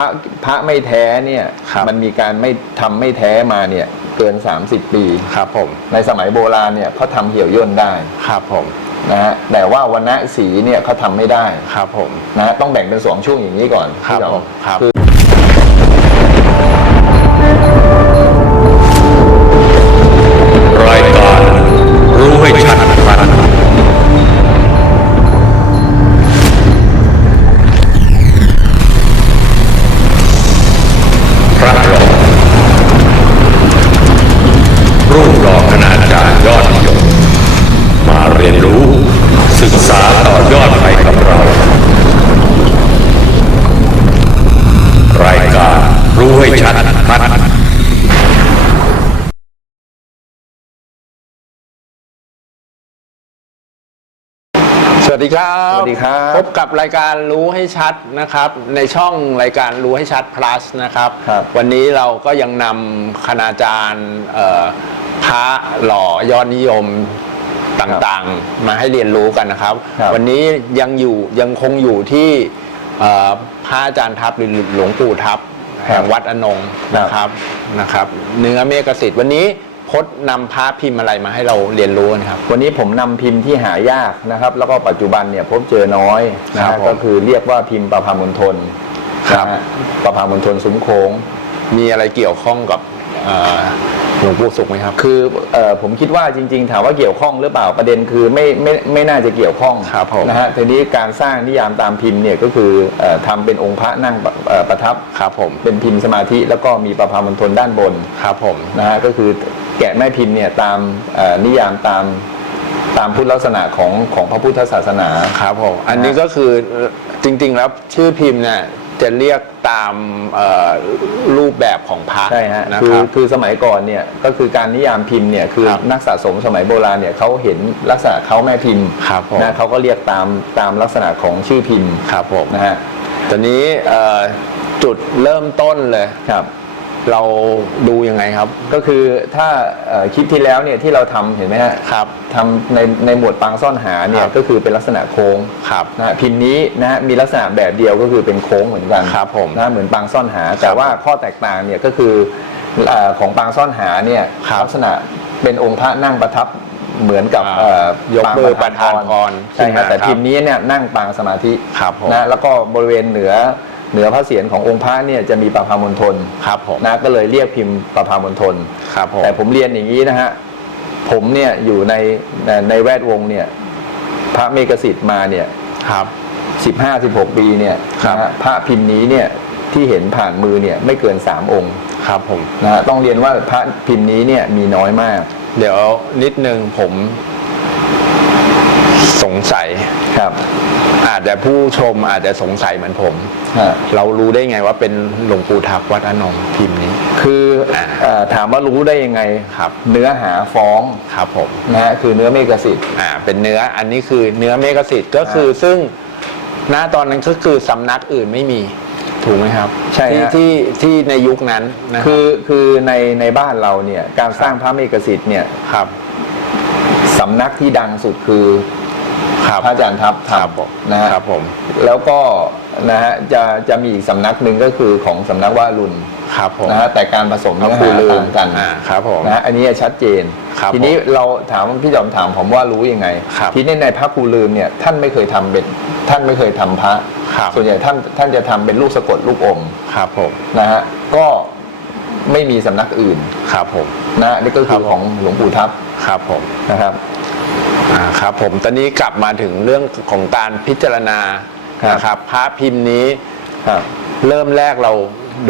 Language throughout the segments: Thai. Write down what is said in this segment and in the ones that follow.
พระพระไม่แท้เนี่ยครับ มันมีการไม่ทำไม่แท้มาเนี่ยเกิน 30 ปี ครับผมในสมัยโบราณเนี่ยเขาทำเหี่ยวย่นได้ครับผมนะฮะแต่ว่าวันณะสีเนี่ยเขาทำไม่ได้ครับผม นะฮะต้องแบ่งเป็นสองช่วงอย่างนี้ก่อนครับพี่หยองผมครับ คือ สวัสดีครับ สวัสดีครับ พบกับรายการรู้ให้ชัดนะครับ ในช่องรายการรู้ให้ชัด plus นะครับ ครับ วันนี้เราก็ยังนำคณาจารย์เอ่อพระหล่อยอดนิยมต่างๆ มาให้เรียนรู้กันนะครับ ครับวันนี้ยังอยู่ยังคงอยู่ที่เอ่อพระอาจารย์ทัพหรือหลวงปู่ทัพแห่งวัดอนงค์นะครับนะครับ เนื้อเมฆสิทธิ์วันนี้ พจน์นำพระพิมพ์อะไรมาให้เราเรียนรู้กันครับ วันนี้ผมนำพิมพ์ที่หายากนะครับ แล้วก็ปัจจุบันเนี่ยพบเจอน้อยนะครัฮะบผม ก็คือเรียกว่าพิมพ์ประพามณฑลครับ นะฮะประพามณฑลซุ้มโค้ง มีอะไรเกี่ยวข้องกับเอ่อหลวงปู่สุขไหมครับ คือเอ่อผมคิดว่าจริง ๆ ถามว่าเกี่ยวข้องหรือเปล่าประเด็นคือไม่ไม่ไม่น่าจะเกี่ยวข้องครับผมนะฮะทีนี้การสร้างนิยามตามพิมพ์เนี่ยก็คือเอ่อทำเป็นองค์พระนั่งประเอ่อประทับครับผมเป็นพิมพ์สมาธิแล้วก็มีประพามณฑลด้านบนครับผม นะฮะก็คือ แกะแม่พิมพ์เนี่ยตามเอ่อนิยามตามตามพุทธลักษณะของของพระพุทธศาสนาครับผมอันนี้ก็คือจริง ๆ แล้วชื่อพิมพ์เนี่ยจะเรียกตามเอ่อรูปแบบของพระใช่ฮะนะคืคอรับคือสมัยก่อนเนี่ยก็คือการนิยามพิมพ์เนี่ยคือครับนักสะสมสมัยโบราณเนี่ยเขาเห็นลักษณะเขาแม่พิมพ์ครับผมนะเขาก็เรียกตามตามลักษณะของชื่อพิมพ์ครับผมนะฮะตอนนี้เอ่อจุดเริ่มต้นเลยครับ เราดูยังไงครับ ก็คือถ้าเอ่อคลิปที่แล้วเนี่ยที่เราทำเห็นไหมฮะครับทำในในหมวดปางซ่อนหาเนี่คยรับก็คือเป็นลักษณะโค้งครับนะฮะพิมพ์นี้นะฮะมีลักษณะแบบเดียวก็คือเป็นโค้งเหมือนกันครับผมนะฮะเหมือนปางซ่อนหา แต่ว่าข้อแตกต่างเนี่ยก็คือเอ่อของปางซ่อนหาเนี่ยครับลักษณะเป็นองค์พระนั่งประทับเหมือนกับอ่าเอ่อยกมือประทานพรใช่ขึ้นครัมาบแต่ครับ พิมพ์นี้เนี่ยนั่งปางสมาธิ ครับผม นะแล้วก็บริเวณเหนือ เหนือพระเศียรขององค์พระเนี่ยจะมีประพามณฑลครับผมนะก็เลยเรียกพิมพ์ประพามณฑลครับผมแต่ผมเรียนอย่างนี้นะฮะผมเนี่ยอยู่ในในในแวดวงเนี่ย พระเมกสิทธิ์มาเนี่ยครับสิบห้าสิบหกปีเนี่ยครับนะฮะพระพิมพ์นี้เนี่ยที่เห็นผ่านมือเนี่ยไม่เกินสามองค์ครับผมนะฮะต้องเรียนว่าพระพิมพ์นี้เนี่ยมีน้อยมาก เดี๋ยวนิดนึงผมสงสัยครับ อาจจะผู้ชมอาจจะสงสัยเหมือนผม ฮะ เรารู้ได้ไงว่าเป็นหลวงปู่ทับวัดอนงค์พิมพ์นี้ คืออาเอ่อถามว่ารู้ได้ยังไงครับ เนื้อหาฟ้องครับผม นะฮะคือเนื้อเมกสิทธิ์ อ่าเป็นเนื้ออันนี้คือเนื้อเมฆสิทธิ์ก็คือซึ่งหน้าตอนนั้นก็คือสำนักอื่นไม่มีถูกไหมครับใช่ที่ฮะ ที่ที่ในยุคนั้นนะคือคือในในบ้านเราเนี่ยการสร้างพระเมกสิทธิ์เนี่ยครับ สำนักที่ดังสุดคือ ครับพระอาจารย์ทัพครับผมนะฮะครับผมแล้วก็นะฮะจะจะมีอีกสำนักหนึ่งก็คือของสำนักว่ารุณครับผมนะฮะแต่การผสมพระเนื้อครูหาลืมต่างกัน อ่าครับผมนะฮะอันนี้ชัดเจน ครับทีนี้ผมเราถามพี่จอมถามผมว่ารู้ยังไง ครับทีนี้ในพระครูลืมเนี่ยท่านไม่เคยทำเป็นท่านไม่เคยทำพระ ครับ ส่วนใหญ่ท่านท่านจะทำเป็นลูกสะกดลูกอมครับผมนะฮะก็ไม่มีสำนักอื่นครับผม นะฮะนี่ก็ครัคืบอของหลวงปู่ทัพครับผม นะครับ อ่าครับผมตอนนี้กลับมาถึงเรื่องของการพิจารณาครับ นะครับพระพิมพ์นี้ครับเริ่มแรกเรา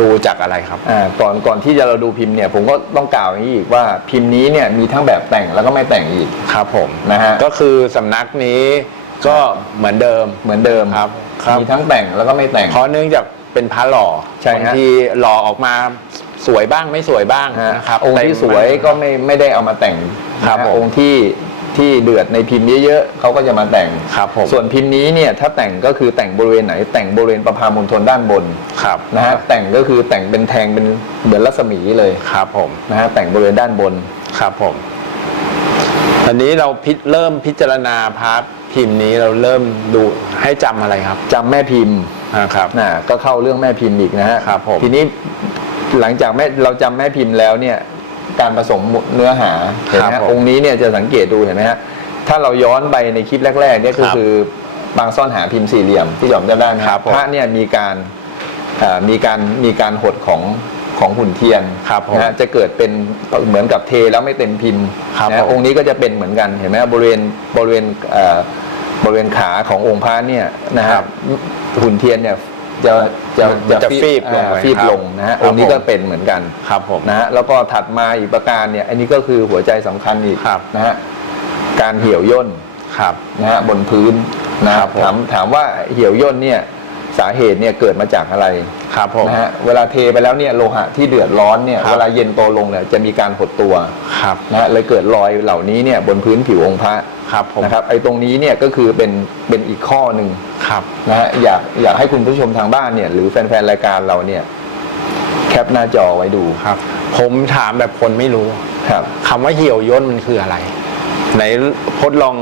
ดูจากอะไรครับ อ่าก่อนก่อนที่จะเราดูพิมพ์เนี่ยผมก็ต้องกล่าวอย่างนี้อีกว่าพิมพ์นี้เนี่ยมีทั้งแบบแต่งแล้วก็ไม่แต่งอีก ครับผมนะฮะ ก็คือสำนักนี้ก็เหมือนเดิม เหมือนเดิมครับครับ มีทั้งแต่งแล้วก็ไม่แต่ง เพราะเนื่องจากเป็นพระหล่อใช่ฮะ บางทีหล่อออกมาสวยบ้างไม่สวยบ้างฮะนะครับองค์ที่เต็มสวยก็ไม่ไม่ได้เอามาแต่งครับนะฮะผม องค์ที่ ที่เดือดในพิมพ์เยอะๆเขาก็จะมาแต่ง ครับผม ส่วนพิมพ์นี้เนี่ยถ้าแต่งก็คือแต่งบริเวณไหน แต่งบริเวณประพามณฑลด้านบนครับนะฮะแต่งก็คือแต่งเป็นแทงเป็นเหมือนรัศมีเลยครับผมนะฮะแต่งบริเวณด้านบนครับผมอันนี้เราพิเริ่มพิจารณาพระพิมพ์นี้เราเริ่มดูให้จำอะไรครับจำแม่พิมพ์นะครับนะก็เข้าเรื่องแม่พิมพ์อีกนะฮะครับผมทีนี้หลังจากแม่เราจำแม่พิมพ์แล้วเนี่ย การผสมเนื้อหาเห็นไหมครัฮะบผมองค์นี้เนี่ยจะสังเกตดูเห็นไหมฮะถ้าเราย้อนไปในคลิปแรกๆเนี่ยก็ครับคือบางซ่อนหาพิมพ์สี่เหลี่ยมที่หยอมจำได้ไหมครับผม พระเนี่ยมีการเอ่อมีการมีการหดของของหุ่นเทียน ครับผม นะฮะจะเกิดเป็นเหมือนกับเทแล้วไม่เต็มพิมพ์ครับนะฮะผมองค์นี้ก็จะเป็นเหมือนกันเห็นไหมบริเวณบริเวณเอ่อบริเวณขาขององค์พระเนี่ยนะคครัรับบหุ่นเทียนเนี่ย จะจะมันจะฟีบลงอ่าไปฟีบครับลงนะฮะครับองค์นี้ก็ผม เป็นเหมือนกันครับผม นะฮะแล้วก็ถัดมาอีกประการเนี่ยอันนี้ก็คือหัวใจสำคัญอีกครับ นะฮะการเหี่ยวย่น ครับ นะฮะบนพื้นนะครับผมถามถามว่าเหี่ยวย่นเนี่ย สาเหตุเนี่ยเกิดมาจากอะไรครับผม นะฮะเวลาเทไปแล้วเนี่ยโลหะที่เดือดร้อนเนี่ยครับ เวลาเย็นตัวลงเนี่ยจะมีการหดตัวครับนะฮะเลยเกิดรอยเหล่านี้เนี่ยบนพื้นผิวองค์พระครับผมนะครับไอ้ตรงนี้เนี่ยก็คือเป็นเป็นอีกข้อหนึ่งครับนะฮะอยากอยากให้คุณผู้ชมทางบ้านเนี่ยหรือแฟนๆรายการเราเนี่ยแคปหน้าจอไว้ดูครับ ผมถามแบบคนไม่รู้ครับ คำว่าเหี่ยวย่นมันคืออะไร ไหนพดลอง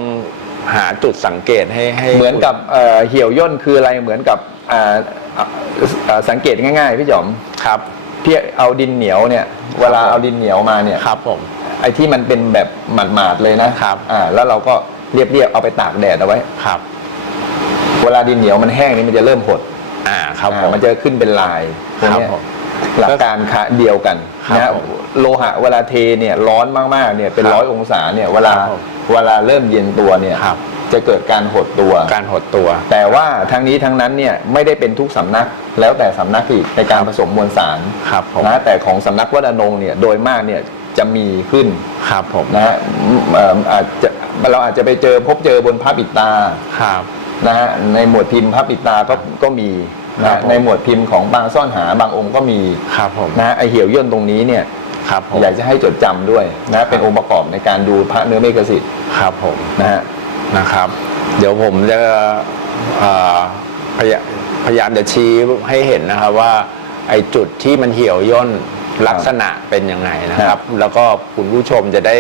หาจุดสังเกตให้ให้เหมือนกับเอ่อเหี่ยวย่นคืออะไรเหมือนกับ อ่าอ่าอ่าสังเกตง่ายๆพี่จอมครับพี่เอาดินเหนียวเนี่ย เวลาผมเอาดินเหนียวมาเนี่ย ครับผม ไอ้ที่มันเป็นแบบหมาดๆเลยนะครับ อ่า แล้วเราก็เรียบๆเอาไปตากแดดเอาไว้ ครับ เวลาดินเหนียวมันแห้งนี่มันจะเริ่มหด อ่า ครับผอ่ามมันจะขึ้นเป็นลายพวกครับเนี้ยผมหลักการคะเดียวกันครับนะฮะผมโลหะเวลาเทเนี่ยร้อนมากๆเนี่ยเป็นครับร้อยองศาเนี่ยเวลาครับผมเวลาเริ่มเย็นตัวเนี่ยครับ จะเกิดการหดตัว การหดตัว แต่ว่าทั้งนี้ทั้งนั้นเนี่ยไม่ได้เป็นทุกสำนักแล้วแต่สำนักอีกในการผสมมวลสารครับผมนะแต่ของสำนักวัดอนงค์เนี่ยโดยมากเนี่ยจะมีขึ้นครับผมนะฮะอืมเอ่ออาจจะเราอาจจะไปเจอพบเจอบนพระปิดตาครับนะฮะในหมวดพิมพ์พระปิดตาก็ก็มีครันะบผมในหมวดพิมพ์ของบางซ่อนหาบางองค์ก็มีครับผมนะฮะไอเหี่ยวย่นตรงนี้เนี่ยครับผมอยากจะให้จดจำด้วยนะเป็นองค์ประกอบในการดูพระเนื้อเมฆสิทธิ์ครับผมนะฮะ นะครับ เดี๋ยวผมจะพยาพยายามจะชี้ให้เห็นนะครับว่าไอ้จุดที่มันเหี่ยวย่นลักษณะเป็นยังไงนะครับ แล้วก็คุณผู้ชมจะได้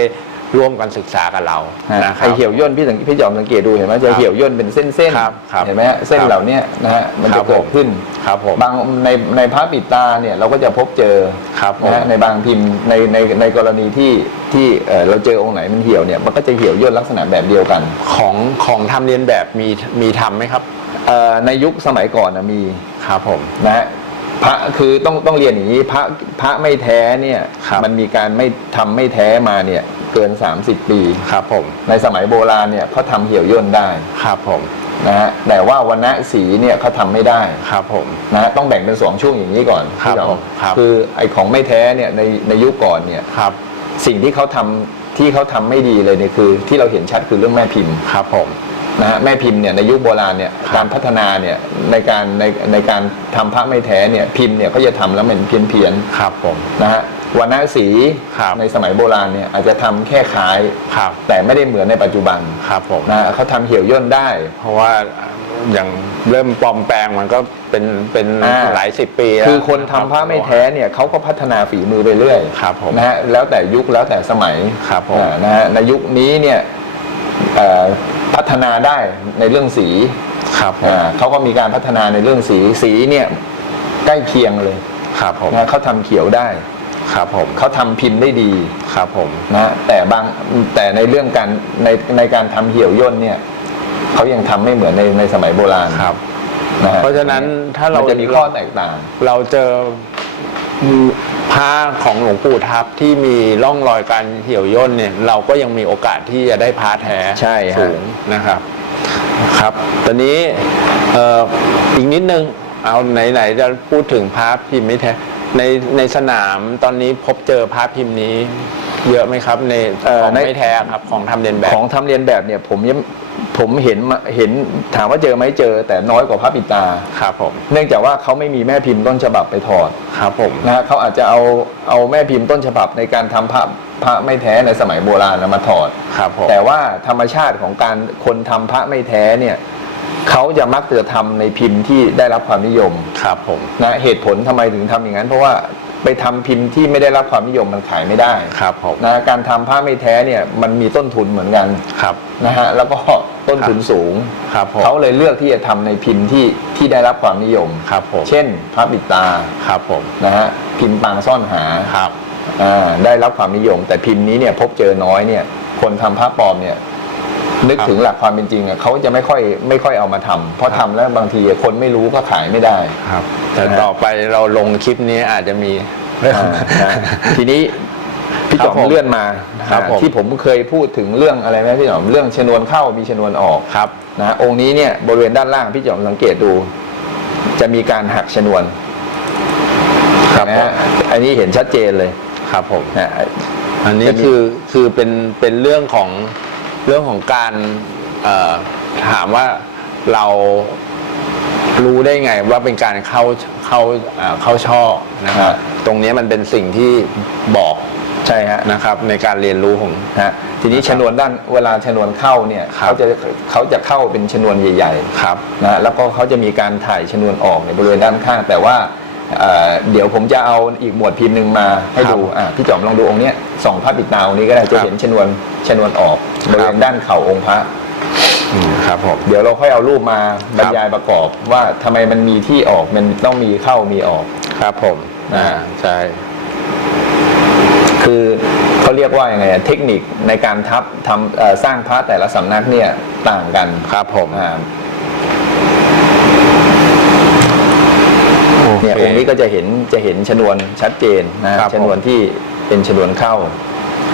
ร่วมกันศึกษากับเรานะนะคไอรับเหี่ยวย่นพี่สังพี่จอมสังเกตดูเห็นไหมคจะรับเหี่ยวย่นเป็นเส้นครับครับเห็นไหมฮะเส้นครับเหล่าเนี้ยนะฮะมันครัจะบเกิดขึ้นครับผมบางในในพระปิดตาเนี่ยเราก็จะพบเจอครับผมนะฮะในบางพิมพ์ในในในกรณีที่ที่เอ่อเราเจอองค์ไหนมันเหี่ยวเนี่ยมันก็จะเหี่ยวย่นลักษณะแบบเดียวกัน ของของทำเรียนแบบมีมีทำไหมครับเอ่อในยุคสมัยก่อนนะมีครับผมนะฮะพระคือต้องต้องเรียนอย่างนี้พระพระไม่แท้เนี่ยครับมันมีการไม่ทำไม่แท้มาเนี่ย เกิน 30 ปี ครับผม ในสมัยโบราณเนี่ยเขาทำเหี่ยวย่นได้ครับผม นะฮะแต่ว่าวันณะสีเนี่ยเขาทำไม่ได้ครับผม นะฮะต้องแบ่งเป็นสองช่วงอย่างนี้ก่อนครับพี่จอผมครับ คือไอ้ของไม่แท้เนี่ยในในยุคก่อนเนี่ยครับ สิ่งที่เขาทำที่เขาทำไม่ดีเลยเนี่ยคือ ที่เราเห็นชัดคือเรื่องแม่พิมพ์ ครับผม นะฮะแม่พิมพ์เนี่ยในยุคโบราณเนี่ยครับการพัฒนาเนี่ยในการในในการทำพระไม่แท้เนี่ยพิมพ์เนี่ยเขาจะทำแล้วเหมือนเพี้ยนเพียนครับผม ๆนะฮะ วันณะสีครับในสมัยโบราณเนี่ยอาจจะทำแค่คล้าย ครับแต่ไม่ได้เหมือนในปัจจุบันครับผมนะฮะเขาทำเหี่ยวย่นได้ เพราะว่าอย่างเริ่มปลอมแปลงมันก็เป็นเป็นอ่า หลายสิบปีแล้วคือคนทำพระไม่แท้เนี่ยเขาก็พัฒนาฝีมือไปเรื่อยครับผม นะฮะแล้วแต่ยุคแล้วแต่สมัยครับผม อ่านะฮะในยุคนี้เนี่ยเอ่อพัฒนาได้ในเรื่องสี ครับผมอ่าเขาก็มีการพัฒนาในเรื่องสีสีเนี่ยใกล้เคียงเลยครับผม นะเขาทำเขียวได้ ครับผม เขาทำพิมพ์ได้ดีครับผมนะฮะแต่บางแต่ในเรื่องการในในการทำเหี่ยวย่นเนี่ยเขายังทำไม่เหมือนในในสมัยโบราณครับ นะฮะเพราะฉะนั้นถ้าเรามันจะมีข้อแตกต่าง เราเจอผ้าของหลวงปู่ทับที่มีร่องรอยการเหี่ยวย่นเนี่ย เราก็ยังมีโอกาสที่จะได้ผ้าแท้ใช่ฮะ สูงนะครับ ครับ ตอนนี้เอ่ออีกนิดนึงเอาไหนๆจะพูดถึงพระพิมพ์ไม่แท้ ในในสนามตอนนี้พบเจอพระพิมพ์นี้ เยอะไหมครับ ในเอ่อของใน ไม่แท้ครับของทำเรียนแบบของทำเรียนแบบเนี่ยผมยังผมเห็นมาเห็นถามว่าเจอไหมเจอ แต่น้อยกว่าพระปิดตา ครับผมเนื่องจากว่าเขาไม่มีแม่พิมพ์ต้นฉบับไปถอดครับผม นะฮะเขาอาจจะเอาเอาแม่พิมพ์ต้นฉบับในการทำพระพระไม่แท้ในสมัยโบราณนะมาถอด ครับผมแต่ว่าธรรมชาติของการคนทำพระไม่แท้เนี่ย เขาจะมักจะทำในพิมพ์ที่ได้รับความนิยมครับผมนะเหตุผลทำไมถึงทำอย่างนั้น เพราะว่าไปทำพิมพ์ที่ไม่ได้รับความนิยมมันขายไม่ได้ครับผมนะการทำผ้าไม่แท้เนี่ยมันมีต้นทุนเหมือนกันครับนะฮะแล้วก็ต้นทุนสูงครับผมเขาเลยเลือกที่จะทำในพิมพ์ที่ที่ได้รับความนิยมครับผมเช่นพระปิดตาครับผมนะฮะพิมพ์ปางซ่อนหาครับอ่าได้รับความนิยม แต่พิมพ์นี้เนี่ยพบเจอน้อยเนี่ยคนทำพระปลอมเนี่ย นึกครับถึงหลักความเป็นจริงอะเขาจะไม่ค่อยไม่ค่อยเอามาทำเพราะทำแล้วบางทีคนไม่รู้ก็ขายไม่ได้ครับ แต่นะฮะต่อไปเราลงคลิปนี้อาจจะมีอ่านะทีนี้พี่จอมครับผมเลื่อนมาครับผมที่ผมเคยพูดถึงเรื่องอะไรไหมพี่จอมเรื่องชนวนเข้ามีชนวนออกครับนะองค์นี้เนี่ยบริเวณด้านล่างพี่จอมสังเกตดู จะมีการหักชนวน ครับนะผมฮะอันนี้เห็นชัดเจนเลยครับผมนะอันนี้จะมีคือคือเป็นเป็นเรื่องของ เรื่องของการเอ่อถามว่าเรารู้ได้ไงว่าเป็นการเข้าเข้าเอ่อเข้าช่อนะครับ ตรงนี้มันเป็นสิ่งที่บอกใช่ฮะนะครับ ในการเรียนรู้ของฮะทีนี้ชนวนด้านเวลาชนวนเข้าเนี่ยครับเขาจะเขาจะเข้าเป็นชนวนใหญ่ครับๆนะฮะแล้วก็เขาจะมีการถ่ายชนวนออกในบริเวณด้านข้างแต่ว่า เอ่อเดี๋ยวผมจะเอาอีกหมวดพิมพ์หนึ่งมาให้ดูอะพี่จอมลองดูองค์เนี้ยส่องพระปิดตาองค์นี้ก็ได้จะเห็นชนวนชนวนออกบริเวณด้านเข่าองค์พระอืมครับผมเดี๋ยวเราค่อยเอารูปมาบรรยายประกอบว่าทำไมมันมีที่ออกมันต้องมีเข้ามีออกครับผมอ่าใช่คือเขาเรียกว่ายังไงอะเทคนิคในการทับทำเอ่อสร้างพระแต่ละสำนักเนี่ยต่างกันครับผม อ่า โอ เนี่ยเคองค์นี้ก็จะเห็นจะเห็นชนวนชัดเจนนะฮะครับผมชนวนที่เป็นชนวนเข้า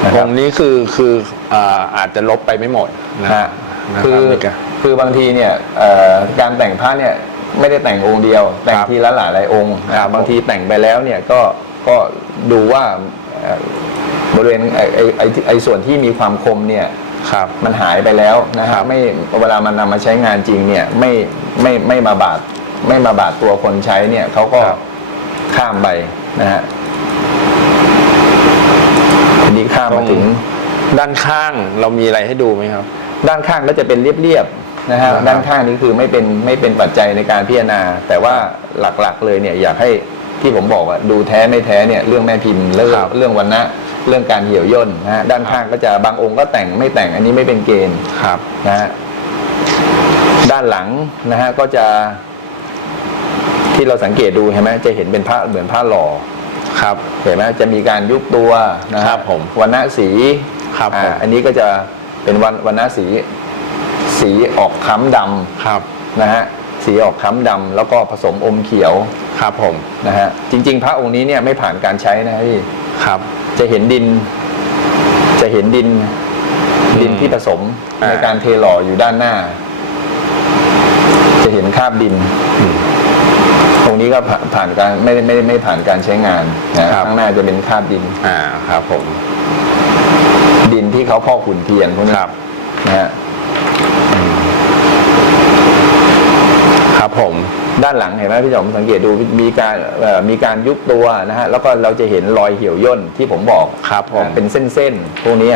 นะคอรับงค์นี้คือคืออ่าอาจจะลบไปไม่หมดนะฮะนะคือรับนี่ก็คือบางทีเนี่ยเอ่อการแต่งพระเนี่ยไม่ได้แต่งองค์เดียว แต่งครับทีละหลายหลายองค์ครับอ่าบางทีแต่งไปแล้วเนี่ยก็ก็ดูว่าเอ่อบริเวณไอ้ไอ้ไอ้ไอ้ส่วนที่มีความคมเนี่ยครับมันหายไปแล้วนะครัฮะบไม่เวลามันนำมาใช้งานจริงเนี่ยไม่ไม่ไม่มาบาด ไม่มาบาดตัวคนใช้เนี่ยเขาก็ข้ามไปนะฮะทีนี้ข้ามมาถึง ด้านข้างเรามีอะไรให้ดูไหมครับ ด้านข้างก็จะเป็นเรียบๆนะฮะครับด้านข้างนี้คือไม่เป็นไม่เป็นปัจจัยในการพิจารณา แต่ว่าหลักๆเลยเนี่ยอยากให้ที่ผมบอกว่าดูแท้ไม่แท้เนี่ยเรื่องแม่พิมพ์เรื่องครับ เรื่องวันนะเรื่องการเหี่ยวย่นนะฮะด้านข้างก็จะบางองค์ก็แต่งไม่แต่งอันนี้ไม่เป็นเกณฑ์ครับ นะฮะด้านหลังนะฮะก็จะ ที่เราสังเกตดูเห็นไหมจะเห็นเป็นผ้าเหมือนผ้าหล่อครับเห็นไหมจะมีการยุบตัวนะฮะครับผมวันณะสีครับอ่าผมอันนี้ก็จะเป็นวันวันณะสี สีออกคล้ำดำครับนะฮะสีออกคล้ำดำแล้วก็ผสมอมเขียวครับผมนะฮะจริง ๆ พระองค์นี้เนี่ยไม่ผ่านการใช้นะพี่ครับ จะเห็นดิน จะเห็นดินดินที่ผสมอ่าในการเทหล่ออยู่ด้านหน้า จะเห็นคราบดินอืมต รงนี้ก็ผ่าผ่านการไม่ได้ไม่ได้ไม่ผ่านการใช้งานนะครับข้างหน้าจะเป็นคราบดิน อ่าครับผม ดินที่เขาพอกขุนเทียนพวกนี้ครับนะฮะครับผมด้านหลังเห็นไหมพี่จอมสังเกตดูมีการเอ่อมีการยุบตัวนะฮะแล้วก็เราจะเห็นรอยเหี่ยวย่นที่ผมบอกครับผมอ่าเป็นเส้นๆพวกเนี้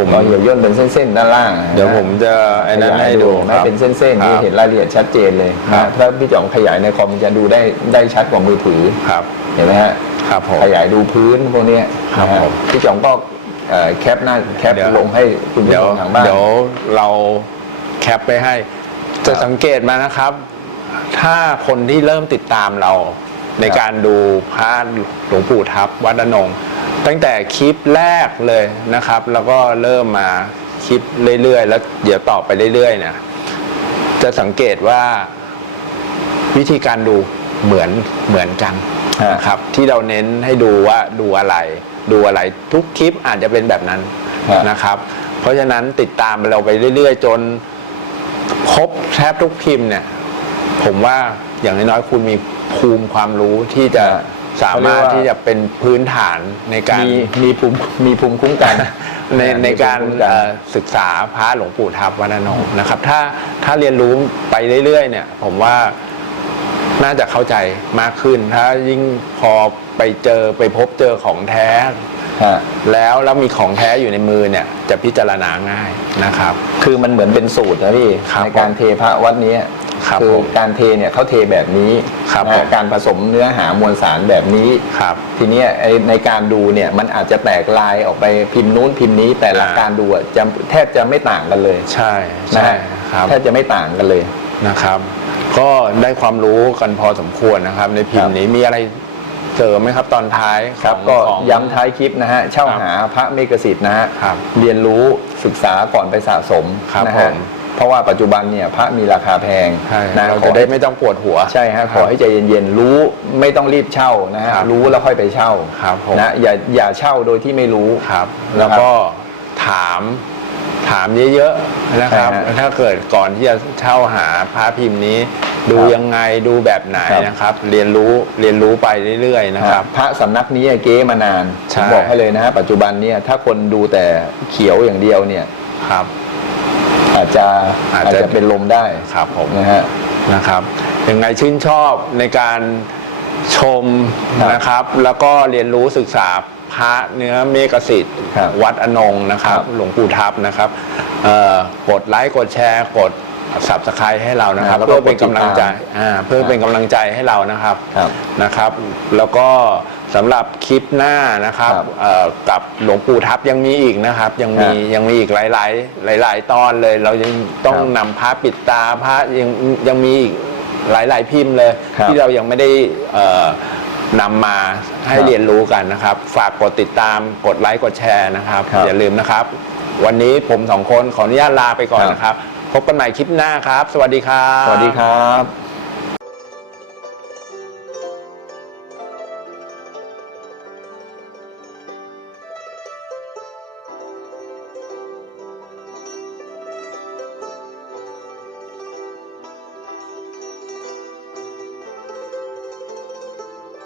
ยวผมรอยเหี่ยวย่นเป็นเส้นๆด้านล่าง เดี๋ยวผมจะไอ้นั้นให้ดูนะเป็นเส้นๆที่เห็นรายละเอียดชัดเจนเลยครันะบถ้าพี่จอมขยายในคอมจะดูได้ได้ชัดกว่ามือถือครับเห็นไหมฮะครับขยายดูพื้นพวกนี้ครับพี่จอมก็แคปหน้าแคปวลงให้คุณผู้ชมทางบ้านเดี๋ยวเราแคปไปให้ จะสังเกตมานะครับ ถ้าคนที่เริ่มติดตามเราในการดูพระหลวงปู่ทับวัดนง ตั้งแต่คลิปแรกเลยนะครับ แล้วก็เริ่มมาคลิปเรื่อยๆ แล้วเดี๋ยวต่อไปเรื่อยๆเนี่ยจะสังเกตว่าวิธีการดูเหมือนเหมือนกันฮะนะครับ ที่เราเน้นให้ดูว่าดูอะไร ดูอะไรทุกคลิปอาจจะเป็นแบบนั้นฮะนะครับ เพราะฉะนั้นติดตามเราไปเรื่อยๆ จนครบแทบทุกพิมพ์เนี่ย ผมว่าอย่างน้อยๆคุณมีภูมิความรู้ที่จะ สามารถเขาเรียกว่าที่จะเป็นพื้นฐานในการมีมีภูมิมีภูมิคุ้มกัน ในในการมีภูมิคุ้มกันเอ่อศึกษาพระหลวงปู่ทับวัดอนงค์นะครับ ถ้าถ้าเรียนรู้ไปเรื่อยๆ เนี่ย ผมว่าน่าจะเข้าใจมากขึ้น ถ้ายิ่งพอไปเจอไปพบเจอของแท้ฮะแล้วแล้วมีของแท้อยู่ในมือเนี่ยจะพิจารณาง่ายนะครับ คือมันเหมือนเป็นสูตรนะพี่ครับในการเทพระวัดนี้ ครับอผมการเทเนี่ยเขาเทแบบนี้ครับนะผฮะมการผสมเนื้อหามวลสารแบบนี้ครับทีเนี้ยไอ้ในการดูเนี่ยมันอาจจะแตกลายออกไปพิมพ์นู้นพิมพ์นี้ แต่หลักอ่า การดูอะจะแทบจะไม่ต่างกันเลยใช่นะใช่ฮะครับ แทบจะไม่ต่างกันเลย นะครับ ก็ได้ความรู้กันพอสมควรนะครับ ในพิมครัพ์บนี้มีอะไรเสริมไหมครับตอนท้ายครับของก็ของ ย้ำท้ายคลิปนะฮะเช่าครับหาพระเมกสิทธิ์นะฮะครับเรียนรู้ศึกษาก่อนไปสะสมครับนะผฮะม เพราะว่าปัจจุบันเนี่ยพระมีราคาแพงใช่นะเราขจะอได้ให้ไม่ต้องปวดหัวใช่ฮะขอให้ใจเย็นๆรู้ไม่ต้องรีบเช่านะฮะครับรู้แล้วค่อยไปเช่าครับผมนะอย่าอย่าเช่าโดยที่ไม่รู้ครับนะครับแล้วก็ถามถามเยอะๆนะครับใช่ฮะถ้าเกิดก่อนที่จะเช่าหาพระพิมพ์นี้ ดูครับยังไงดูแบบไหนครับนะครับ เรียนรู้เรียนรู้ไปเรื่อยๆนะครับ พระสำนักนี้เก๊มานานใช่ผมบอกให้เลยนะฮะปัจจุบันเนี่ยถ้าคนดูแต่เขียวอย่างเดียวเนี่ยครับ อาจจะอาอาจจจะจะเป็นลมได้ครับผมนะฮะนะครับยังไงชื่นชอบในการชมครับนะครับ แล้วก็เรียนรู้ศึกษาพระเนื้อเมกสิทธิ์ครับวัดอนงค์นะครับครับ หลวงปู่ทับนะครับเอ่อกดไลค์กดแชร์ กด subscribe ให้เรานะครับ แล้วก็เพื่อเป็นกำลังใจกดติดตามอ่าเพื่อเป็นกำลังใจให้เรานะครับครับนะครับ แล้วก็สำหรับคลิปหน้านะครับครับเอ่อกับหลวงปู่ทับยังมีอีกนะครับ ยังมีครับยังมีอีกหลาย ๆ หลาย ๆ ตอนเลย เรายังต้องครับนำพระปิดตาพระยังยังมีอีกหลาย ๆ พิมพ์เลย ครับที่เรายังไม่ได้เอ่อนำมาให้ครับเรียนรู้กันนะครับ ฝากกดติดตามกดไลค์กดแชร์นะครับครับ อย่าลืมนะครับ วันนี้ผมสองคนขออนุญาตลาไปก่อนครับนะครับ พบกันใหม่คลิปหน้าครับ สวัสดีครับ สวัสดีครับ